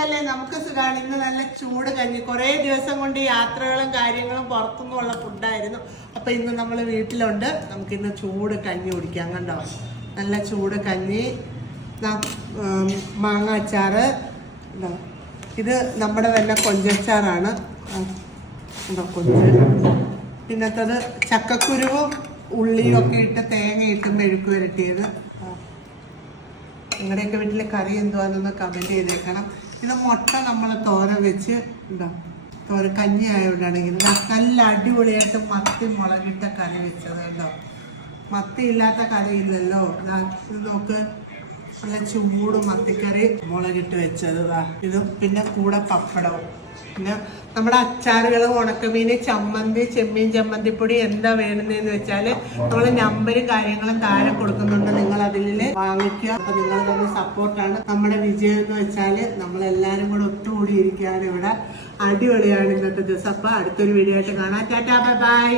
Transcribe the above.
സുഖല്ലേ നമുക്ക് സുഖമാണ് ഇന്ന് നല്ല ചൂട് കഞ്ഞി കുറേ ദിവസം കൊണ്ട് യാത്രകളും കാര്യങ്ങളും പുറത്തുനിന്നുള്ള ഫുഡായിരുന്നു. അപ്പൊ ഇന്ന് നമ്മൾ വീട്ടിലുണ്ട്. നമുക്ക് ഇന്ന് ചൂട് കഞ്ഞി കുടിക്കാം കണ്ടോ? നല്ല ചൂട് കഞ്ഞി. മാങ്ങ അച്ചാറ്. ഇതാ. നമ്മുടെ തന്നെ കൊഞ്ചച്ചാറാണ്. ഇതാ കൊഞ്ച്. പിന്നത്തത് ചക്കക്കുരുവും ഉള്ളിയും ഒക്കെ ഇട്ട് തേങ്ങ ഇട്ട് മെഴുക്ക് വരട്ടിയത്. നിങ്ങളുടെയൊക്കെ വീട്ടിലെ കറി എന്തുവാന്നൊന്ന് കമന്റ് ചെയ്തേക്കണം. ഇത് മുട്ട നമ്മൾ തോര വെച്ച് എന്താ തോര കഞ്ഞി ആയതുകൊണ്ടാണെങ്കിൽ നല്ല അടിപൊളിയായിട്ട് മത്തി മുളകിട്ട കറി വെച്ചത് കേട്ടോ. മത്തി ഇല്ലാത്ത കറി ഇല്ലല്ലോ. ഇത് നോക്ക്. നല്ല ചൂട് മത്തിക്കറി. മുളകിട്ട് വെച്ചത് ഇതാ പിന്നെ കൂടെ പപ്പടവും. പിന്നെ നമ്മുടെ അച്ചാറുകളും ഉണക്കമീൻ ചമ്മന്തി ചെമ്മീൻ ചമ്മന്തിപ്പൊടി എന്താ വേണമെന്ന് വെച്ചാൽ നമ്മൾ നമ്പരും കാര്യങ്ങളും താഴെ കൊടുക്കുന്നുണ്ട് നിങ്ങൾ അതിൽ വാങ്ങിക്കുക. അപ്പൊ നിങ്ങൾ തന്നെ സപ്പോർട്ടാണ്. നമ്മുടെ വിജയം എന്ന് വെച്ചാൽ നമ്മൾ എല്ലാരും കൂടെ ഒത്തുകൂടി ഇരിക്കുകയാണ് ഇവിടെ. അടിപൊളിയാണ് ഇന്നത്തെ ദിവസം. അപ്പൊ അടുത്തൊരു വീഡിയോ ആയിട്ട് കാണാം. Tata bye bye.